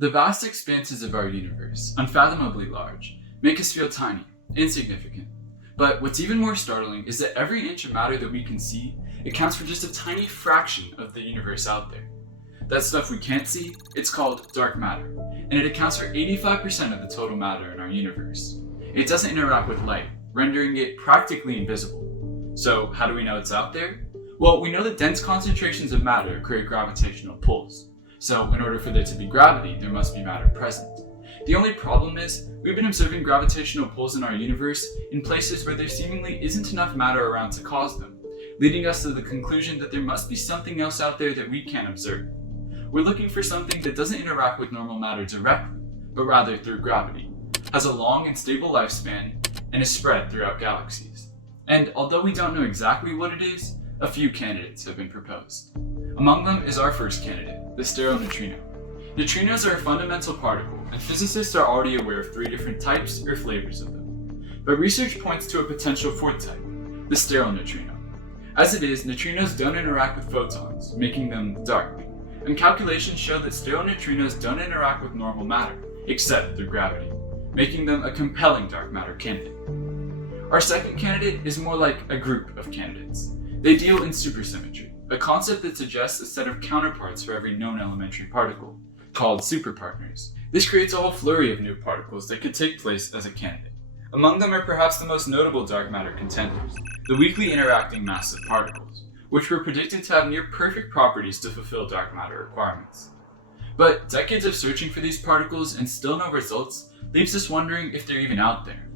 The vast expanses of our universe, unfathomably large, make us feel tiny, insignificant. But what's even more startling is that every inch of matter that we can see accounts for just a tiny fraction of the universe out there. That stuff we can't see, it's called dark matter, and it accounts for 85% of the total matter in our universe. It doesn't interact with light, rendering it practically invisible. So how do we know it's out there? Well, we know that dense concentrations of matter create gravitational pulls. So in order for there to be gravity, there must be matter present. The only problem is, we've been observing gravitational pulls in our universe in places where there seemingly isn't enough matter around to cause them, leading us to the conclusion that there must be something else out there that we can't observe. We're looking for something that doesn't interact with normal matter directly, but rather through gravity, has a long and stable lifespan, and is spread throughout galaxies. And although we don't know exactly what it is, a few candidates have been proposed. Among them is our first candidate, the sterile neutrino. Neutrinos are a fundamental particle, and physicists are already aware of 3 different types or flavors of them. But research points to a potential 4th type, the sterile neutrino. As it is, neutrinos don't interact with photons, making them dark. And calculations show that sterile neutrinos don't interact with normal matter, except through gravity, making them a compelling dark matter candidate. Our second candidate is more like a group of candidates. They deal in supersymmetry, a concept that suggests a set of counterparts for every known elementary particle, called superpartners. This creates a whole flurry of new particles that could take place as a candidate. Among them are perhaps the most notable dark matter contenders, the weakly interacting massive particles, which were predicted to have near-perfect properties to fulfill dark matter requirements. But decades of searching for these particles and still no results leaves us wondering if they're even out there.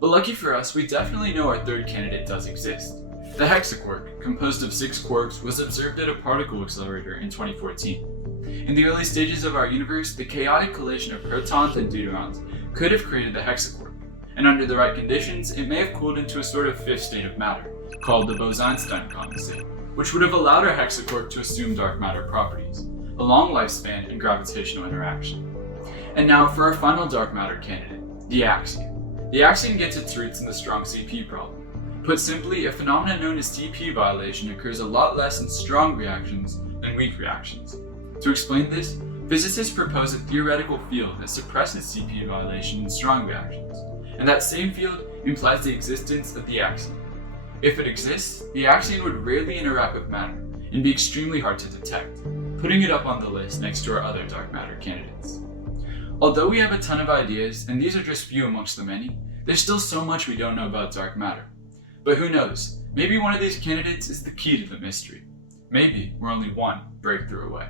But lucky for us, we definitely know our third candidate does exist. The hexaquark, composed of 6 quarks, was observed at a particle accelerator in 2014. In the early stages of our universe, the chaotic collision of protons and deuterons could have created the hexaquark, and under the right conditions, it may have cooled into a sort of 5th state of matter, called the Bose-Einstein condensate, which would have allowed our hexaquark to assume dark matter properties, a long lifespan and gravitational interaction. And now for our final dark matter candidate, the axion. The axion gets its roots in the strong CP problem. Put simply, a phenomenon known as CP violation occurs a lot less in strong reactions than weak reactions. To explain this, physicists propose a theoretical field that suppresses CP violation in strong reactions, and that same field implies the existence of the axion. If it exists, the axion would rarely interact with matter and be extremely hard to detect, putting it up on the list next to our other dark matter candidates. Although we have a ton of ideas, and these are just few amongst the many, there's still so much we don't know about dark matter. But who knows, maybe one of these candidates is the key to the mystery. Maybe we're only one breakthrough away.